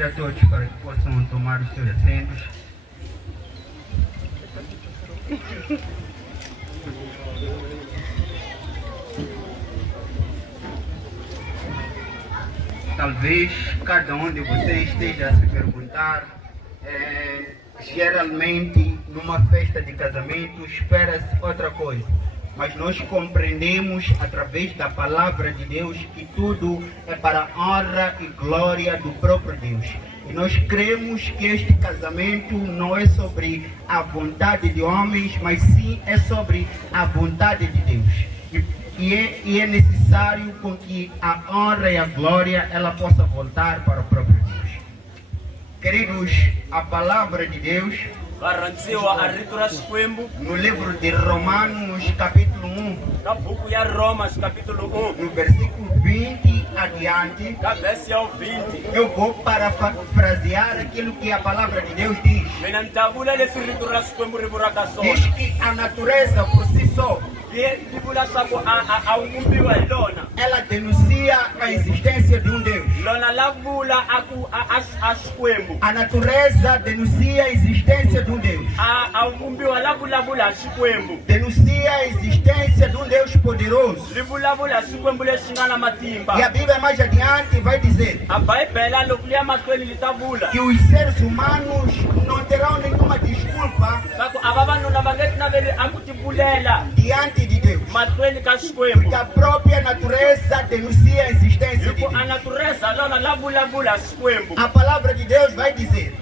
pedir a todos para que possam tomar os seus assentos. Talvez cada um de vocês esteja a se perguntar, geralmente numa festa de casamento espera-se outra coisa. Mas nós compreendemos através da palavra de Deus que tudo é para a honra e glória do próprio Deus. E nós cremos que este casamento não é sobre a vontade de homens, mas sim é sobre a vontade de Deus. E é necessário com que a honra e a glória ela possa voltar para o próprio Deus. Queridos, a palavra de Deus no livro de Romanos capítulo 1, no versículo 20 adiante, eu vou parafrasear aquilo que a palavra de Deus diz. Diz que a natureza por si só ela denuncia a existência de um Deus. A natureza denuncia a existência de um Deus. Denuncia a existência de um Deus poderoso. E a Bíblia mais adiante vai dizer que os seres humanos não terão nenhuma desculpa diante de Deus, porque a própria natureza denuncia a existência de Deus. A palavra de Deus vai dizer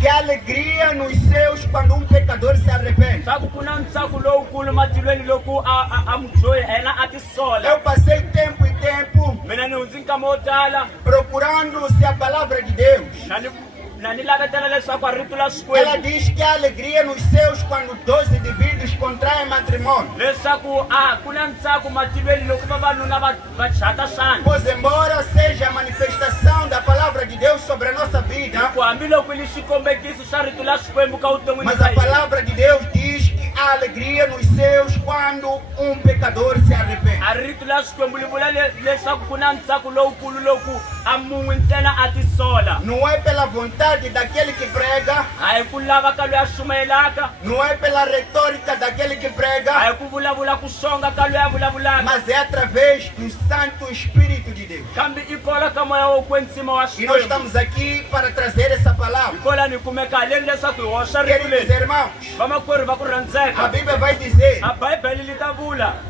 que a alegria nos céus quando um pecador se arrepende. Eu passei tempo e tempo procurando se a palavra de Deus ela diz que a alegria nos céus quando 12 indivíduos contraem matrimônio. Pois embora seja a manifestação da palavra de Deus sobre a nossa vida, mas a palavra de Deus diz que há alegria nos céus quando um pecador se arrepende. Não é pela vontade daquele que prega, não é pela retórica daquele que prega, mas é através do Santo Espírito de Deus. E nós estamos aqui para trazer essa palavra. Queridos irmãos, a Bíblia vai dizer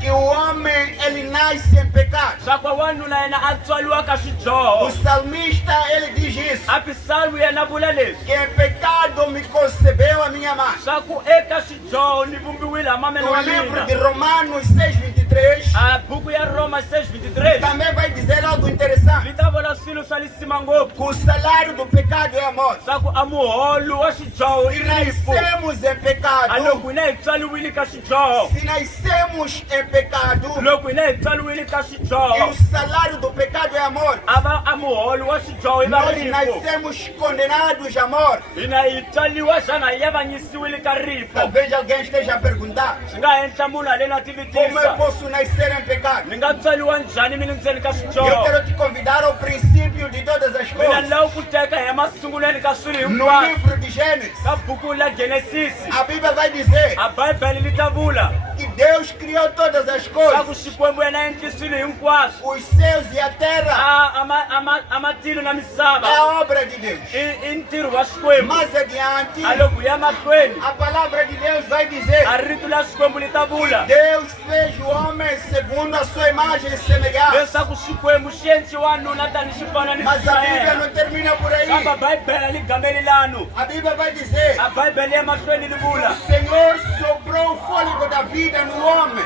que o homem ele nasce em pecado. O salmista ele diz isso, que em pecado me concebeu a minha mãe. No livro de Romanos 6:23 também vai dizer algo interessante, que o salário do pecado é a morte. Se nascemos em pecado, e o salário do pecado é a morte, nós nascemos condenados à morte. Talvez alguém esteja a perguntar, como eu posso nascer em pecado? Eu quero te convidar ao princípio de todas as coisas. No livro de Gênesis, a Bíblia vai dizer que Deus criou todas as coisas, os céus e a terra, é a obra de Deus. Mais adiante, a palavra de Deus vai dizer que Deus fez o homem segundo a sua imagem e semelhança. Mas a Bíblia não termina por aí. A Bíblia vai dizer que o Senhor soprou o fôlego da vida no homem.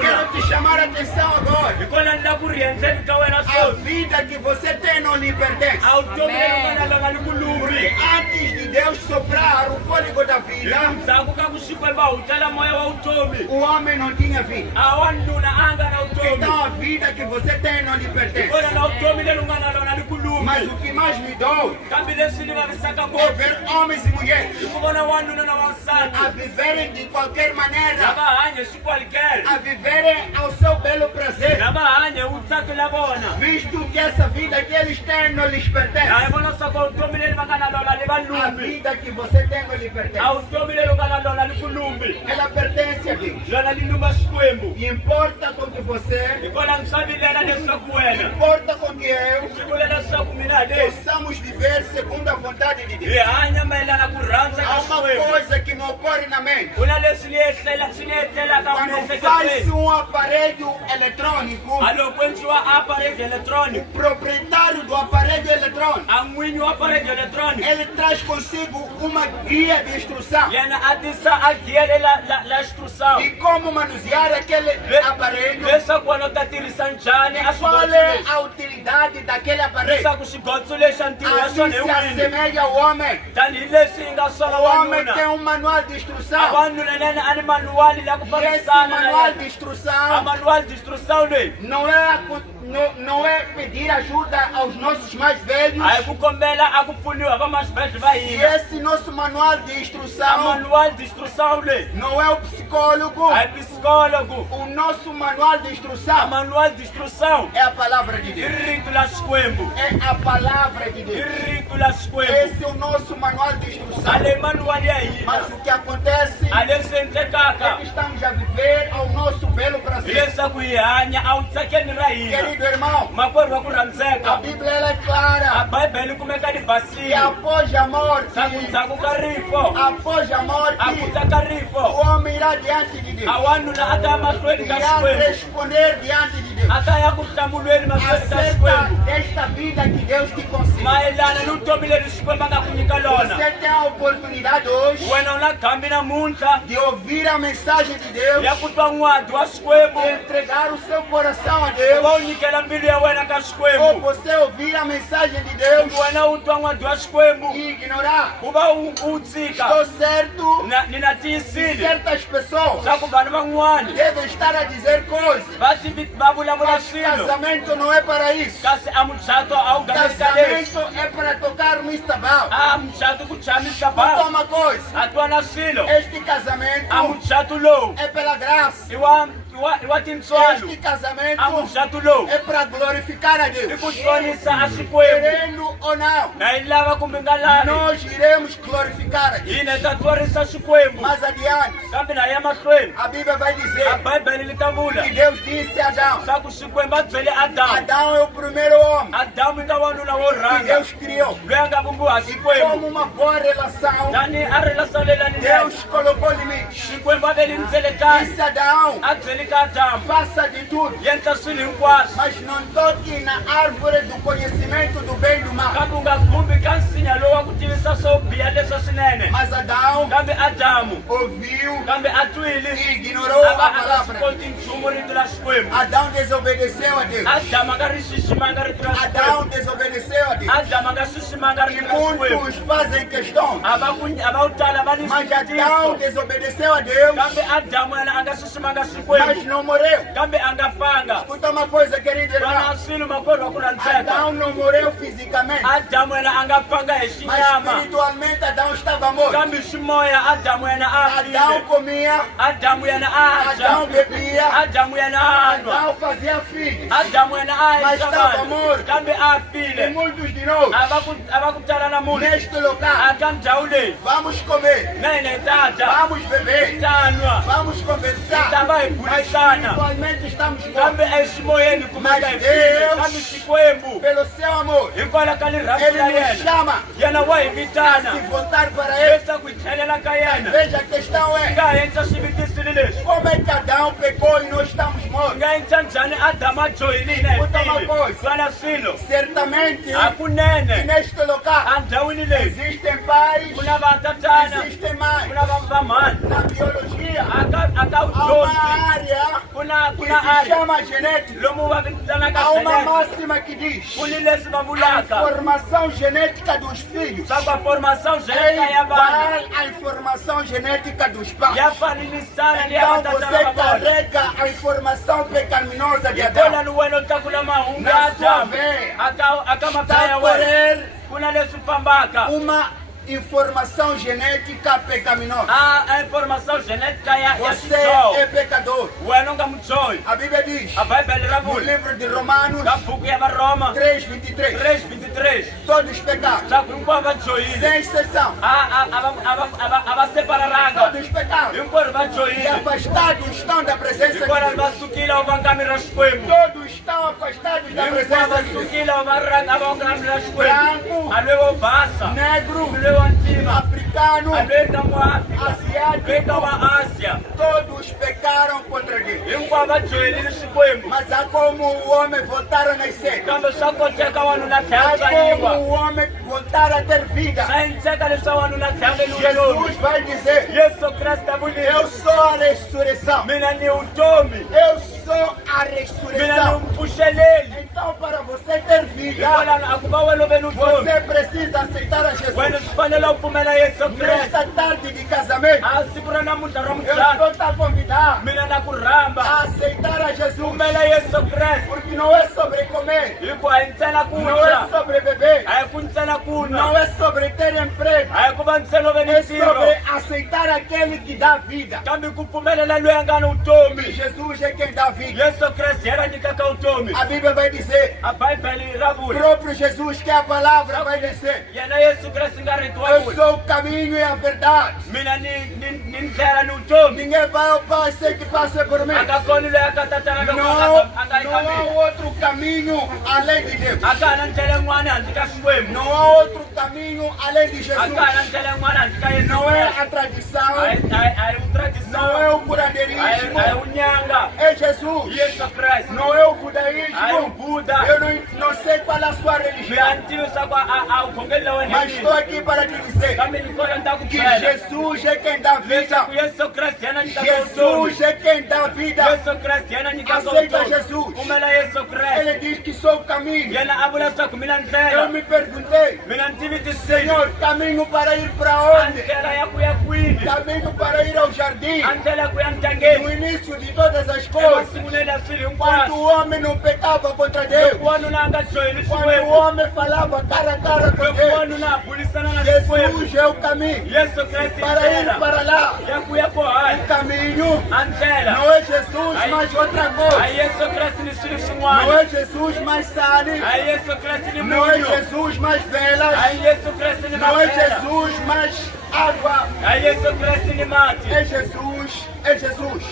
Quero te chamar a atenção agora. A vida que você tem não lhe pertence. Porque antes antes de Deus soprar o fôlego da vida, o homem não tinha vida. Então a vida que você tem não lhe pertence. Mas o que mais me dói é ver homens e mulheres a viverem de qualquer maneira, a viverem ao seu belo prazer, visto que essa vida que eles têm não lhes pertence. A vida que você tem não lhe pertence. Ela pertence a Deus. E importa com que você, importa com que eu, possamos viver segundo a vontade de Deus. Há uma coisa que me ocorre na mente. Quando faz um aparelho eletrônico, o proprietário do aparelho eletrônico, ele traz consigo uma guia de instrução de como manusear aquele aparelho, qual é a utilidade daquele aparelho. Assim se assemelha ao homem. O homem tem um manual de instrução. E esse manual de instrução não é pedir ajuda aos nossos mais velhos. E esse nosso manual de instrução não é o psicólogo. O nosso manual de instrução é a palavra de Deus. É a palavra de Deus. Esse é o nosso manual de instrução. Mas o que acontece é que estamos a viver ao nosso belo prazer. Querido irmão, a Bíblia ela é clara que após a morte, o homem irá diante de Deus, irá responder diante de Deus acerca desta vida que Deus te concede. Você tem a oportunidade hoje de ouvir a mensagem de Deus, de entregar o seu coração a Deus, ou você ouvir a mensagem de Deus e ignorar. Estou certo que certas pessoas devem estar a dizer coisas, mas casamento não é para isso. Casamento é para tocar no estaval. Então uma coisa, este casamento é pela graça. Este casamento é para glorificar a Deus. Querendo ou não, nós iremos glorificar a Deus. Mais adiante, a Bíblia vai dizer que Deus disse a Adão. Adão é o primeiro homem que Deus criou. E como uma boa relação, Deus colocou limites. Disse a Adão: faça de tudo, mas não toque na árvore do conhecimento do bem e do mal. Mas Adão ouviu e ignorou a palavra. Adão desobedeceu a Deus. Adão desobedeceu a Deus. E muitos fazem questão, mas Adão desobedeceu a Deus, mas não morreu. Escuta uma coisa, querido irmão. Adão não morreu fisicamente, mas espiritualmente Adão estava morto. Adão comia, Adão bebia, Adão fazia filhos, mas estava morto. E muitos de nós neste local vamos comer, vamos beber, vamos conversar, mas espiritualmente estamos mortos. Mas Deus, pelo seu amor, Ele nos chama a se voltar para Ele. Veja, a questão é: Como é que Adão pecou e nós estamos mortos? Certamente, e neste local, existem pais, existem mães. Na biologia, há uma área que se chama genética. Há uma máxima que diz: a informação genética dos filhos é igual à informação genética dos pais. Então você carrega a informação pecaminosa de Adão na sua veia. Está a correr uma informação genética pecaminosa. A informação genética Você é pecador. A Bíblia diz no livro de Romanos 3:23, todos pecaram, sem exceção. Todos pecaram e afastados estão da presença de Deus. Todos estão afastados da presença de Deus. Branco, negro, africano, asiático, todos pecaram contra Deus. Mas há como o homem voltar a nascer. Há como o homem voltar a ter vida. Jesus vai dizer: eu sou a ressurreição. Eu sou a ressurreição. Então, para você ter vida, você precisa aceitar a Jesus. Nessa tarde de casamento, eu estou a convidar a aceitar a Jesus. Porque não é sobre comer, não é sobre beber, não é sobre ter emprego, é sobre aceitar aquele que dá vida. E Jesus é quem dá vida. A Bíblia vai dizer, o próprio Jesus, que é a palavra, vai dizer: eu sou o caminho e a verdade. Ninguém vai ao Pai sem que passe por mim. Não há outro caminho além de Deus. Não há outro caminho além de Jesus. Não é a tradição, não é o curanderismo, é Jesus. Não é o budaísmo. Eu não sei qual é a sua religião, mas estou aqui para te dizer que Jesus é quem dá vida. Jesus é quem dá vida. Aceita Jesus. Ele diz que sou o caminho. Eu me perguntei: Senhor, caminho para ir para onde? Caminho para ir ao jardim. No início de todas as coisas, quando o homem não pecava contra Deus, quando o homem falava cara a cara com Deus, Jesus é o caminho para ir para lá. O caminho não é Jesus, mas outra coisa. Não é Jesus, mais sale. Não é Jesus, mais velas. Não é Jesus, mais água. É Jesus, é Jesus.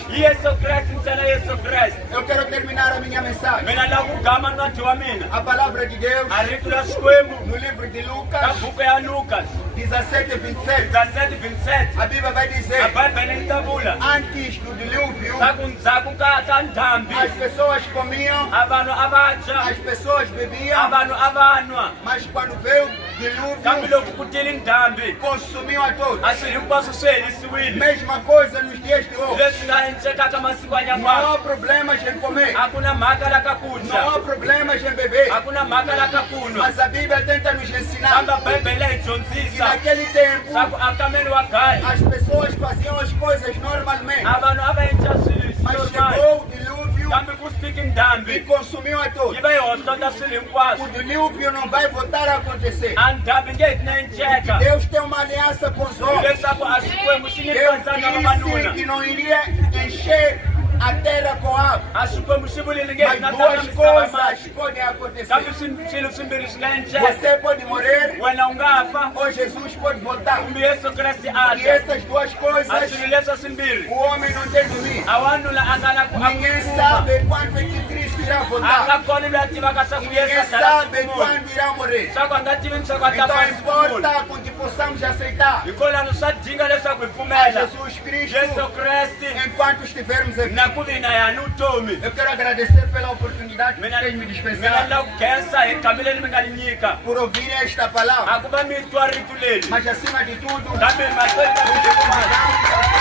Eu quero terminar a minha mensagem. A palavra de Deus no livro de Lucas 17:27. A Bíblia vai dizer: antes do dilúvio, as pessoas comiam, as pessoas bebiam, mas quando veio o dilúvio, consumiu a todos. Mesma coisa nos dias de hoje. Não há problemas em comer, não há problemas em beber, mas a Bíblia tenta nos ensinar que naquele tempo as pessoas faziam as coisas normalmente, mas chegou o dilúvio e consumiu a todos. O dilúvio não vai voltar a acontecer. Deus tem uma aliança com os homens. Deus disse que não iria encher a terra com água, mas duas coisas podem acontecer: você pode morrer ou Jesus pode voltar. E essas duas coisas o homem não tem domínio. Ninguém sabe quando é que Cristo irá voltar. Ninguém sabe quando irá morrer. Então importa com que possamos aceitar hikwalaho swa dinga leswaku hi a pfumela Jesus Cristo Yesu Kreste enquanto estivermos aqui. na ku vi na yena vutomi. Eu quero agradecer pela oportunidade que Mina vocês me mina dispensaram lava ku khensa hi kambe leri mi nga li nyika por ouvir esta palavra. a ku va mi twa rito leri Mas acima de tudo, kambe mahlweni ka vamos